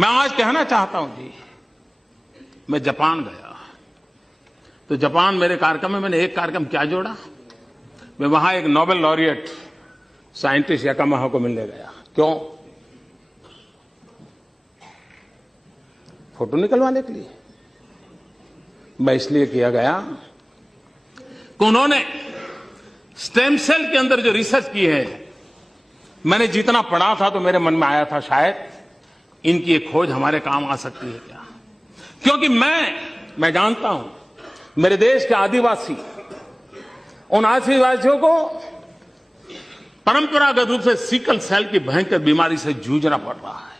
मैं आज कहना चाहता हूं जी, मैं जापान गया तो जापान मेरे कार्यक्रम में मैंने एक कार्यक्रम क्या जोड़ा, मैं वहां एक नोबेल लॉरिएट साइंटिस्ट याकामाहा को मिलने गया। क्यों? फोटो निकलवाने के लिए। मैं इसलिए किया गया कि उन्होंने स्टेम सेल के अंदर जो रिसर्च की है, मैंने जितना पढ़ा था तो मेरे मन में आया था शायद इनकी एक खोज हमारे काम आ सकती है क्या। क्योंकि मैं जानता हूं मेरे देश के आदिवासी, उन आदिवासियों को परंपरागत रूप से सिकल सेल की भयंकर बीमारी से जूझना पड़ रहा है,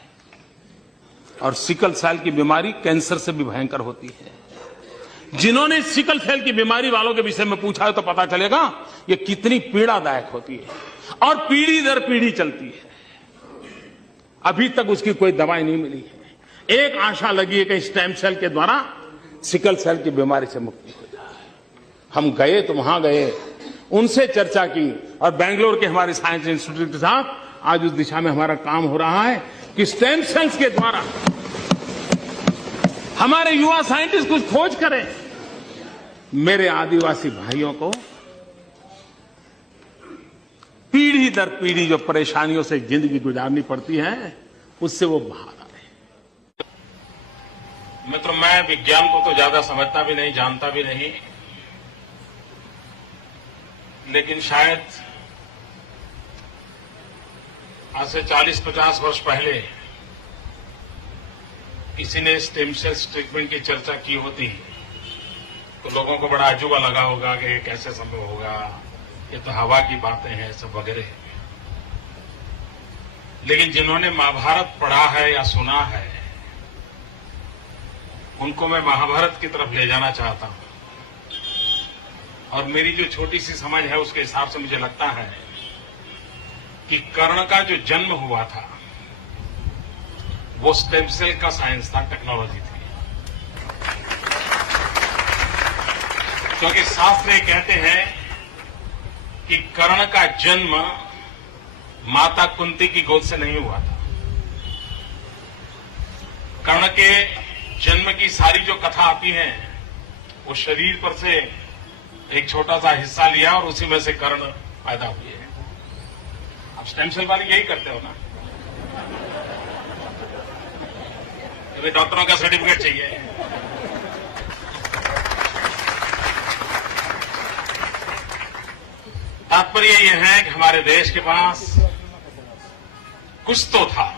और सिकल सेल की बीमारी कैंसर से भी भयंकर होती है। जिन्होंने सिकल सेल की बीमारी वालों के विषय में पूछा है तो पता चलेगा ये कितनी पीड़ादायक होती है, और पीढ़ी दर पीढ़ी चलती है। अभी तक उसकी कोई दवाई नहीं मिली है। एक आशा लगी है कि स्टेम सेल के द्वारा सिकल सेल की बीमारी से मुक्ति हो जाए। हम गए तो वहां गए, उनसे चर्चा की, और बेंगलोर के हमारे साइंस इंस्टीट्यूट के साथ आज उस दिशा में हमारा काम हो रहा है कि स्टेम सेल्स के द्वारा हमारे युवा साइंटिस्ट कुछ खोज करें। मेरे आदिवासी भाइयों को पीढ़ी दर पीढ़ी जो परेशानियों से जिंदगी गुजारनी पड़ती है, उससे वो बाहर आए। मित्रों, मैं विज्ञान को तो ज्यादा समझता भी नहीं, जानता भी नहीं, लेकिन शायद आज से 40-50 वर्ष पहले किसी ने स्टेम सेल ट्रीटमेंट की चर्चा की होती तो लोगों को बड़ा अजूबा लगा होगा कि ये कैसे संभव होगा, ये तो हवा की बातें हैं, सब वगैरह। लेकिन जिन्होंने महाभारत पढ़ा है या सुना है, उनको मैं महाभारत की तरफ ले जाना चाहता हूं। और मेरी जो छोटी सी समझ है उसके हिसाब से मुझे लगता है कि कर्ण का जो जन्म हुआ था वो स्टेम सेल का साइंस था, टेक्नोलॉजी थी। क्योंकि शास्त्र ये कहते हैं कि कर्ण का जन्म माता कुंती की गोद से नहीं हुआ था। कर्ण के जन्म की सारी जो कथा आती है वो शरीर पर से एक छोटा सा हिस्सा लिया और उसी में से कर्ण पैदा हुए। अब स्टेम सेल वाले यही करते हो ना, अभी डॉक्टरों का सर्टिफिकेट चाहिए। तात्पर्य यह है कि हमारे देश के पास कुछ तो था,